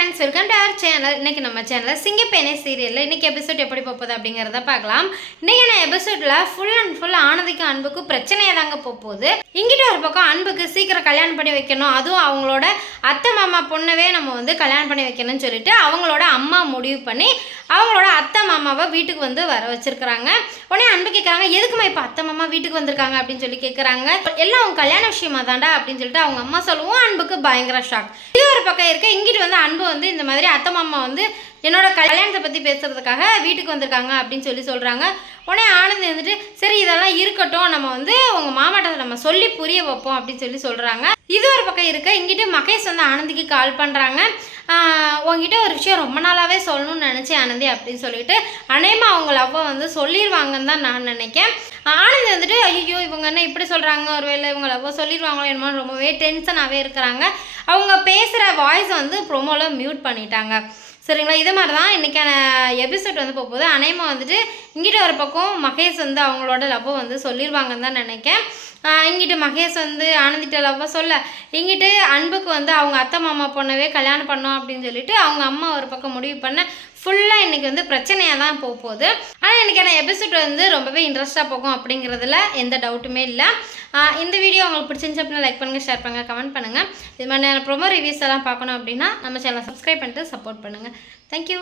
friends, welcome to our channel. இன்னைக்கு நம்ம சேனல்ல சிங்கப்பெண்ணே சீரியல்ல இன்னைக்கு எபிசோட் எப்படி போகுது அப்படிங்கறத பார்க்கலாம். இன்னைக்கான எபிசோட்ல ஃபுல் அண்ட் ஃபுல் ஆனந்திக்கு அன்புக்கு பிரச்சனையா தாங்க போகுது. இங்கிட்ட ஒரு பக்கம் அன்புக்கு சீக்கிரம் கல்யாணம் பண்ணி வைக்கணும், அதுவும் அவங்களோட அத்தை மாமா பொண்ணவே நம்ம வந்து கல்யாணம் பண்ணி வைக்கணும்னு சொல்லிட்டு அவங்களோட அம்மா முடிவு பண்ணி அவங்களோட அத்தை மாமாவை வீட்டுக்கு வந்து வர வச்சிருக்காங்க. உடனே அன்பு கேட்குறாங்க, எதுக்குமா இப்போ அத்தை மாமா வீட்டுக்கு வந்திருக்காங்க அப்படின்னு சொல்லி கேட்குறாங்க. எல்லாம் அவங்க கல்யாண விஷயமா தாண்டா அப்படின்னு சொல்லிட்டு அவங்க அம்மா சொல்லுவோம். அன்புக்கு பயங்கர ஷாக். இது ஒரு பக்கம் இருக்க இங்கிட்டு வந்து அன்பு வந்து இந்த மாதிரி அத்தை மாமா வந்து என்னோட கல்யாணத்தை பற்றி பேசுறதுக்காக வீட்டுக்கு வந்திருக்காங்க அப்படின்னு சொல்லி சொல்கிறாங்க. உடனே ஆனந்தி வந்துட்டு சரி இதெல்லாம் இருக்கட்டும், நம்ம வந்து உங்கள் மாமாட்ட நம்ம சொல்லி புரிய வைப்போம் அப்படின்னு சொல்லி சொல்கிறாங்க. இது ஒரு பக்கம் இருக்க இங்கிட்ட மகேஷ் வந்து ஆனந்திக்கு கால் பண்ணுறாங்க. உங்ககிட்ட ஒரு விஷயம் ரொம்ப நாளாகவே சொல்லணும்னு நினச்சேன் ஆனந்தி அப்படின்னு சொல்லிட்டு அநேகமா அவங்க லவ்வை வந்து சொல்லிடுவாங்கன்னு தான் நான் நினைக்கிறேன். ஆனந்தி வந்துட்டு ஐயோ இவங்க என்ன இப்படி சொல்கிறாங்க, ஒருவேளை இவங்க லவ்வை சொல்லிடுவாங்களோ என்னமோ ரொம்பவே டென்ஷனாகவே இருக்கிறாங்க. அவங்க பேசுகிற வாய்ஸ் வந்து ப்ரோமோவில் மியூட் பண்ணிட்டாங்க. சரிங்களா, இது மாதிரி தான் இன்றைக்கான எபிசோட் வந்து போகுது. அநேகமா வந்துட்டு இங்கிட்ட ஒரு பக்கம் மகேஷ் வந்து அவங்களோட லவ்வை வந்து சொல்லிடுவாங்கன்னு தான் நினைக்கிறேன். இங்கிட்டு மகேஷ் வந்து ஆனந்திட்ட லவ்வை சொல்ல, இங்கிட்டு அன்புக்கு வந்து அவங்க அத்தை மாமா பொண்ணவே கல்யாணம் பண்ணோம் அப்படின்னு சொல்லிட்டு அவங்க அம்மா ஒரு பக்கம் முடிவு பண்ண ஃபுல்லாக இன்றைக்கி வந்து பிரச்சனையாக தான் போகுது. ஆனால் இன்றைக்கான எபிசோட் வந்து ரொம்பவே இன்ட்ரெஸ்ட்டாக போகும் அப்படிங்கிறதுல எந்த டவுட்டுமே இல்லை. இந்த வீடியோ உங்களுக்கு பிடிச்சிருந்துச்சு அப்படின்னா லைக் பண்ணுங்கள், ஷேர் பண்ணுங்கள், கமெண்ட் பண்ணுங்கள். இது மாதிரி ப்ரோமோ ரிவ்யூஸ் எல்லாம் பார்க்கணும் அப்படின்னா நம்ம சேனலை சப்ஸ்கிரைப் பண்ணிட்டு சப்போர்ட் பண்ணுங்கள். தேங்க்யூ.